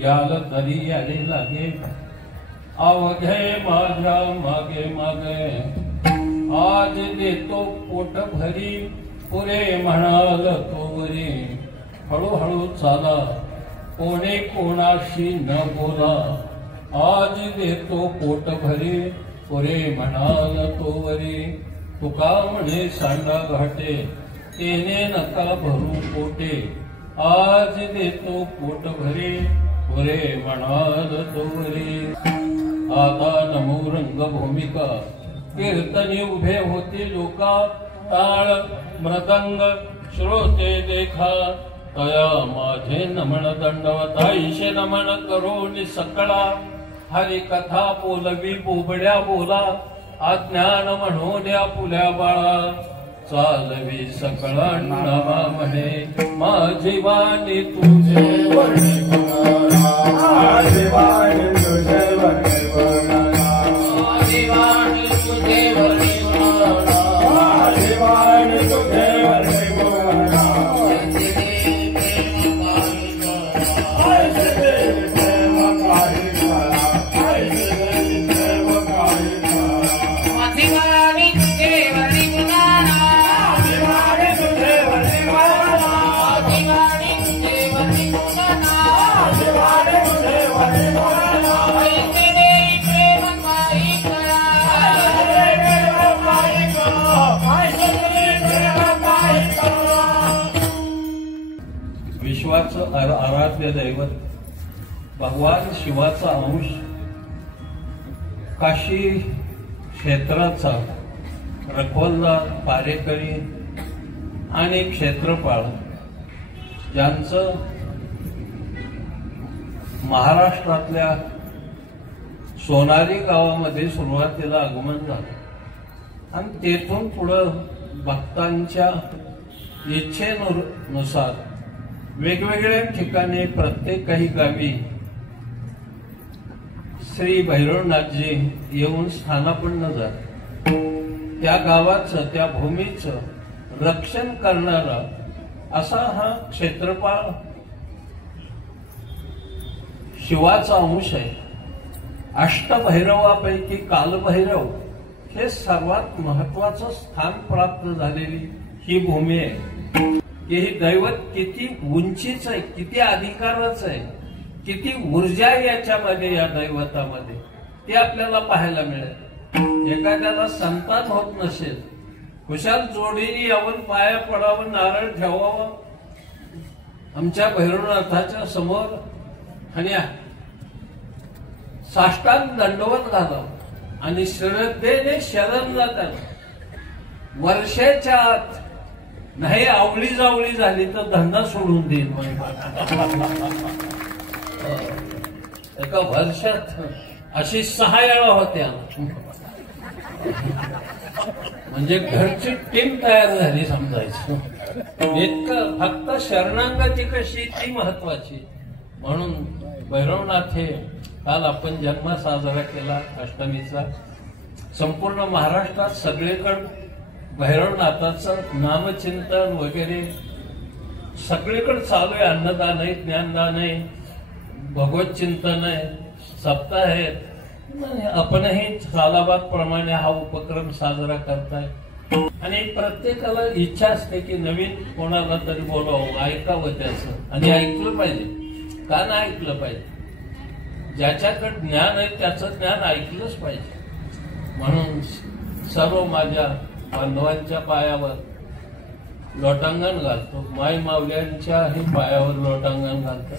याल तरी याले लागे अवघे माझ्या मागे मागे आज देतो पोट भरी पुरे म्हणाल तोवरी हळूहळू चाला कोणे कोणाशी न बोला आज देतो पोट भरी पुरे म्हणाल तोवरी तुका म्हणे सांडा घाटे तेने नका भरू पोटे आज देतो पोट भरी पुरे म्हणाल तोवरी आता नमो रंगभूमिका कीर्तनी उभे होते लोका टाळ मृदंग श्रोते देखा तया माझे नमन दंडवत आईशे नमन करोनी सकळा हरी कथा बोलवी बोबड्या बोला अज्ञान म्हणोड्या पुल्या बाळा चालवी सकळांना म्हणे माझी वाणी तुझे वणी माझी वाणी तुझे वणी माझी वाणी तुझे वणी माझी वाणी तुझे वणी विश्वाचं आराध्य दैवत भगवान शिवाचा अंश काशी क्षेत्राचा रखवलदार पारेकरी आणि क्षेत्रपाळ ज्यांचं महाराष्ट्रातल्या सोनारी गावामध्ये सुरुवातीला आगमन झालं आणि तेथून पुढं भक्तांच्या इच्छेनुसार वेगवेगळ्या ठिकाणी प्रत्येक काही गावी श्री भैरवनाथजी येऊन स्थानापन्न झाले। त्या गावाचं त्या भूमीचं रक्षण करणारा असा हा क्षेत्रपाळ शिवाचा अंश आहे। अष्टभैरवापैकी कालभैरव हे सर्वात महत्वाचं स्थान प्राप्त झालेली ही भूमी आहे। हे दैवत किती उंचीच आहे, किती अधिकाराचं आहे, किती ऊर्जा आहे याच्यामध्ये, या दैवतामध्ये ते आपल्याला पाहायला मिळेल। एखाद्याला संतान होत नसेल, कुशाल जोडीने यावं, पाया पडावं, नारळ ठेवावं आमच्या भैरवनाथाच्या समोर आणि साष्टांग दंडवत घालावं आणि श्रद्धेने शरण जातात। वर्षाच्या आत नाही आवळी जावळी झाली तर धंदा सोडून देईल। एका वर्षात अशी 6 वेळा होत्या, म्हणजे घरची टीम तयार झाली समजायचं। इतकं फक्त शरणांगाची कशी ती महत्वाची। म्हणून भैरवनाथ हे काल आपण जन्म साजरा केला अष्टमीचा। संपूर्ण महाराष्ट्रात सगळीकडे भैरवनाथाचं नामचिंतन वगैरे सगळीकडे चालू आहे। अन्नदान आहे, ज्ञानदान आहे, भगवत चिंतन आहे, सप्ताह आहेत। आपणही सालाबाद प्रमाणे हा उपक्रम साजरा करताय आणि प्रत्येकाला इच्छा असते की नवीन कोणाला तरी बोलावं, ऐकावं त्याचं आणि ऐकलं पाहिजे। का नाही ऐकलं पाहिजे? ज्याच्याकडे ज्ञान आहे त्याचं ज्ञान ऐकलंच पाहिजे। म्हणून सर्व माझ्या बांधवांच्या पायावर लोटांगण घालतो, माय मावल्यांच्याही पायावर लोटांगण घालतो।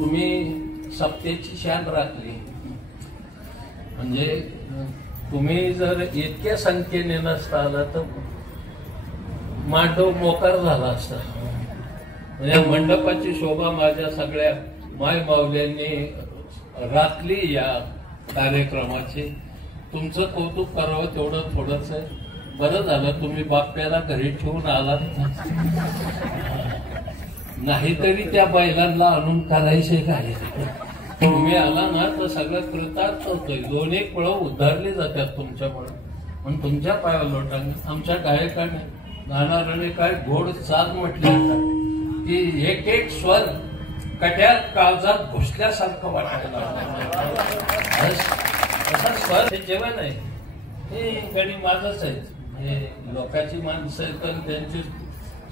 तुम्ही सप्तेची शान राखली म्हणजे तुम्ही जर इतक्या संख्येने नसता आला तर मांडव मोकार झाला असता। या मंडपाची शोभा माझ्या सगळ्या माय मावल्यांनी राखली। या कार्यक्रमाची तुमचं कौतुक करावं तेवढं थोडंच आहे। बरं झालं तुम्ही बाप्याला घरी ठेवून आलात, नाहीतरी त्या बैलांना आणून करायचे काय. तुम्ही आला ना तर सगळं कृतार्थ होतोय. 2-1 फळं उद्धारली जातात तुमच्यामुळे. पण तुमच्या पाया लोटांनी आमच्या गायकाने गाणाऱ्याने काय गोड चाल म्हटले की एक एक स्वर कट्यात काळजात घुसल्यासारखं वाटायला. असा स्वर हे जेवण आहे, हे गणी माझंच आहे. हे लोकांची माणसं आहेत पण त्यांची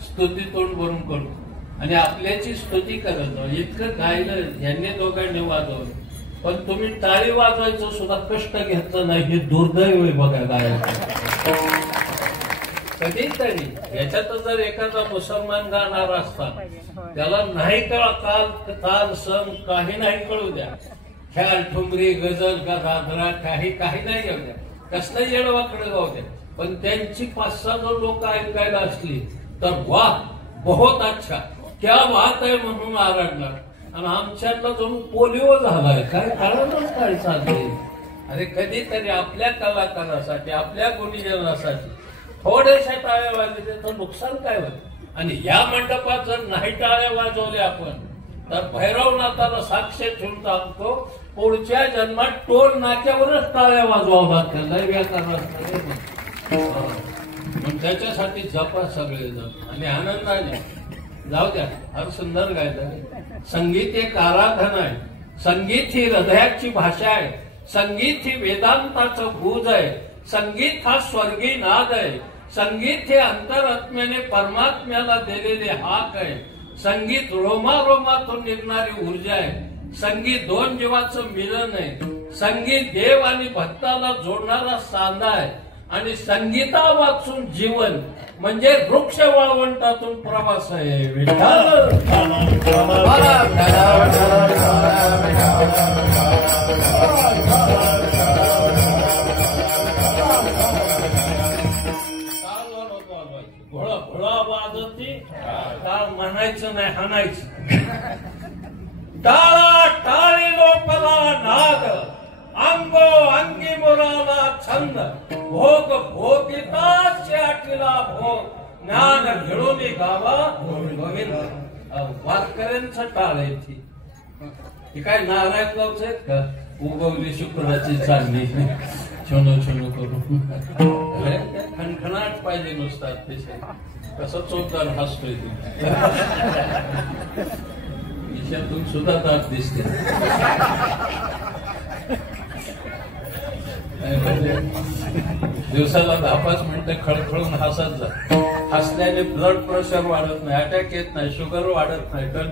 स्तुती तोंड भरून करतो आणि आपल्याची स्तुती करत. इतकं गायलं यांनी दोघांनी वाजवलं, पण तुम्ही टाळी वाजवायचं सुद्धा कष्ट घेतलं नाही. हे दुर्दैव आहे बघा गायक. कधीतरी याच्यात जर एखादा मुसलमान गाणारा असता त्याला नाही ताल सण काही नाही कळू द्या, ख्याल ठुमरी गजल का दादरा काही नाही येऊ द्या, कसलं येडवाकडे गाव द्या, पण त्यांची 5-6 जर लोक ऐकायला असली तर वाह बहुत अच्छा क्या बात आहे म्हणून आरडणार. आणि आमच्यातला जणू पोलिओ झालाय, काय कळतच काय चाललंय. अरे कधीतरी आपल्या कलाकारासाठी आपल्या गुणीजनासाठी थोड्याशा टाळ्या वाजले तर नुकसान काय होत. आणि या मंडपात जर नाही टाळ्या वाजवल्या आपण तर भैरवनाथाला साक्ष ठेवून सांगतो पुढच्या जन्मात टोल नाक्यावरच टाळ्या वाजवावं लागतं. लय व्याकरण त्याच्यासाठी जपा सगळेजण आणि आनंदाने जाऊ द्या. फार सुंदर गायलं. संगीत एक आराधना आहे, संगीत ही हृदयाची भाषा आहे, संगीत ही वेदांताचं गुज आहे, संगीत हा स्वर्गीय नाद आहे, संगीत हे अंतरात्म्याने परमात्म्याला दिलेले हाक आहे, संगीत रोमारोमातून निघणारी ऊर्जा आहे, संगीत 2 जीवाचं मिलन आहे, संगीत देव आणि भक्ताला जोडणारा सांधा आहे आणि संगीता वाचून जीवन म्हणजे वृक्ष वाळवंटातून प्रवास आहे. विठ्ठल घोळा वाजती टाळ म्हणायचं नाही हाणायचं. टाळा टाळी लोकला नाद अंगो अंगी मुराला छंद भोग भोगिता चाटीला भोग ज्ञान घेऊन गावा गोविंद. वारकऱ्यांचं टाळ आहे ती काय नारायणगावच आहेत का. उगवली शुक्राची चांदणी छोनो छोनो करून खणखणाट पाहिजे नुसतं अतिशय. कसं चोपदार हसतोय विषयातून सुद्धा दात दिसते. दिवसाला 10-5 मिनिटं खळखळून हसत जा. हसल्याने ब्लड प्रेशर वाढत नाही, अटॅक येत नाही, शुगर वाढत नाही, तर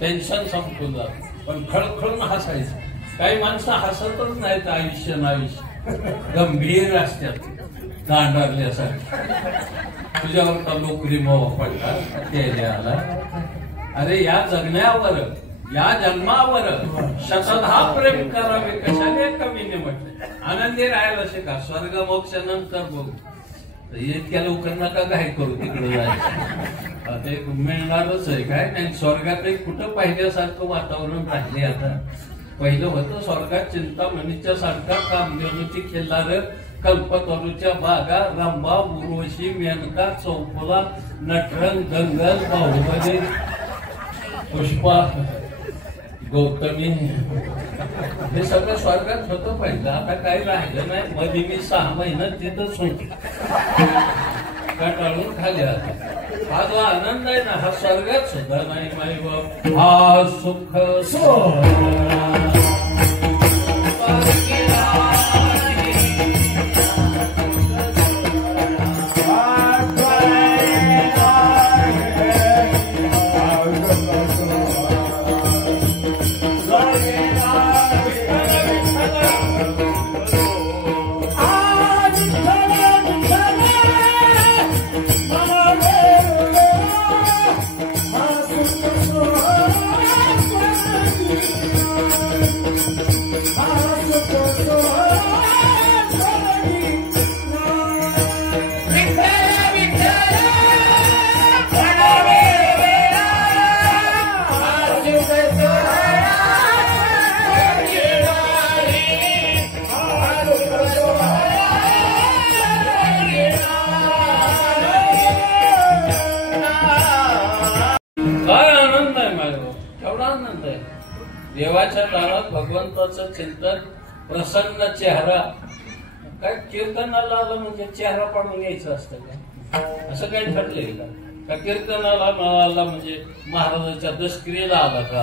टेन्शन संपून जात. पण खळखळून हसायचं. काही माणसं हसतच नाहीत आयुष्य गंभीर असतात दांडारल्यासारखी. तुझ्यावर का नोकरी मोह पडला त्याला आला. अरे या जगण्यावर या जन्मावर शतधा प्रेम करावे कशाने कमीने म्हटले. आनंदी राहायला शिका. स्वर्ग मोक्ष नंतर बघू. इतक्या लवकर नका काय करू तिकडे जायचं. ते मिळणारच आहे काय नाही. स्वर्गातही कुठं पाहिल्यासारखं वातावरण राहिले. आता पहिलं होतं स्वर्गात चिंतामणीच्या सारखा कामधेनूची खेळणार कल्पतरूच्या बागा रंभा उर्वशी मेनका चौफुला नटरंग दंगल बाहुबली पुष्पा गौतमी हे सगळं स्वर्गात होतं पहिलं. आता काही राहिलं नाही. मध्ये मी 6 महिन्यात तिथंच होतो कटाळून खाली. हा जो आनंद आहे ना हा स्वर्गात सुद्धा नाही. माई बाप हा सुख देवाच्या दारात भगवंताचं चिंतन, प्रसन्न चेहरा. काय कीर्तनाला आलं म्हणजे चेहरा पाडून यायचं असतं का? असं काही ठरलंय का कीर्तनाला आला म्हणजे महाराजांच्या दशक्रियेला आला का?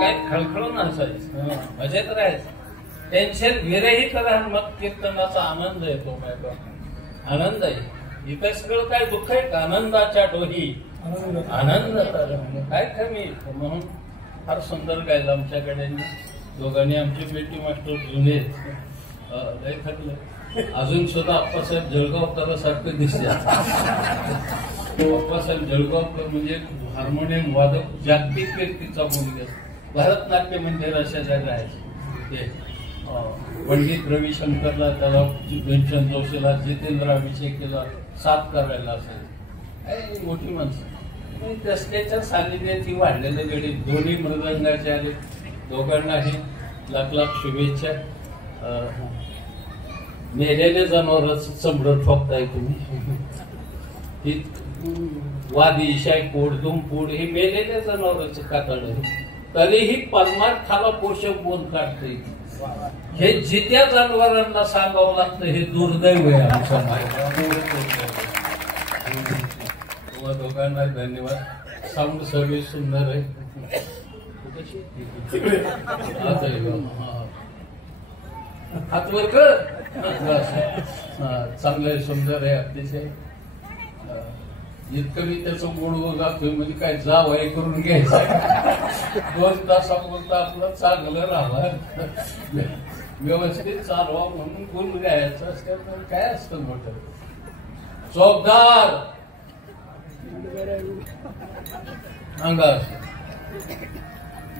काय खळखळून असायचं, मजेत राहायचं. टेन्शन विरहित राहून मग कीर्तनाचा आनंद येतो. आनंद आहे. इथं सगळं काय दुःख आहे का? आनंदाच्या डोही आनंद काय कमी. म्हणून फार सुंदर गायलं आमच्याकडे दोघांनी. आमची पेटी मास्टर जुने लय थकलं. अजून सुद्धा अप्पासाहेब जळगावकरांसारखं दिसते. अप्पासाहेब जळगावकर म्हणजे हार्मोनियम वादक, जागतिक कीर्तीचा मुलगा. भरतनाट्य मंदिर अशा जागा आहेत. पंडित रविशंकरला, त्याला भीमचंद जोशीला, जितेंद्र अभिषेकीला साथ करायला असेल. मोठी माणसं. त्याच्या सानिध्याची वाढलेले गडी. दोन्ही मृदंगाचे आले. दोघांनाही लाख लाख शुभेच्छा. मेलेले जनावरच चमडं ठोकताय तुम्ही. वादी शायकोड दुमपूड हे मेलेल्या जनावरांचे कातड आहे. तरीही परमार्थाला पोषक बोन काढते. हे जित्या जनावरांना सांगावं लागतं. हे दुर्दैव आहे आमच्या माय. दोघांना धन्यवाद. साऊंड सर्व्हिस सुंदर आहे. हातवर कर. चांगलं आहे, सुंदर आहे अतिशय. इतकं मी त्याचं गोड गातोय म्हणजे काय जाव आहे करून घ्यायचं. 2 तासापुरतं आपलं चांगलं राहावं, व्यवस्थित चालवा म्हणून गुण घ्यायचं असतं. काय असतं मोठं चौकदार अंगा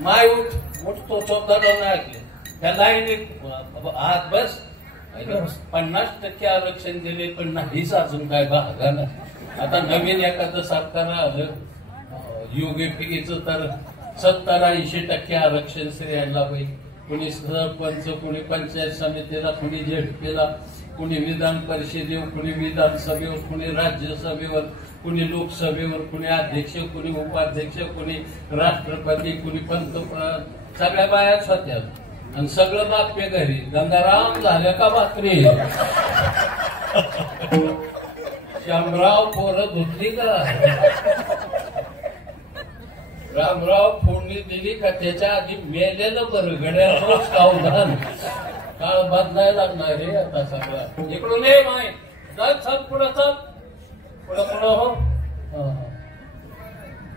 माय उठतो. चौकदाराला नाही ऐकले त्या लाईन आत बस. 50% आरक्षण दिले पण नाहीच अजून काय भागा ना. आता नवीन एखादं सरकार आलं युगेपीचं तर 70-80% आरक्षण स्त्रियांना पाहिजे. कुणी सरपंच, कुणी पंचायत समितीला, कुणी झेडपीला, कुणी विधान परिषदेवर, कुणी विधानसभेवर, कुणी राज्यसभेवर, कुणी लोकसभेवर, कुणी अध्यक्ष, कुणी उपाध्यक्ष, कुणी राष्ट्रपती, कुणी पंतप्रधान. सगळ्या बायाच होत्या. आणि सगळं बाप्य घरी. गंगाराम झाल्या का भाकरी? शामराव पोरं धुतली का? रामराव फोडणी दिली का? त्याच्या आधी मेलेलं बरं. गड्याचं सावधान. काळ बदलायला लागणार रे आता सगळं. इकडून ये माय. चल पुढं चल. पुढं हो.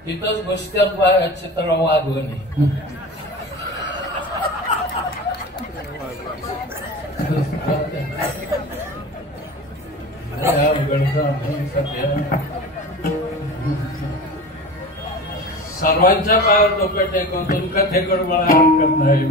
तिथंच बसत्यात बाया चित्र वागवणे. सर्वांच्या पायावर डोकं टेकवून तुमका थेकड मला हरकत नाही.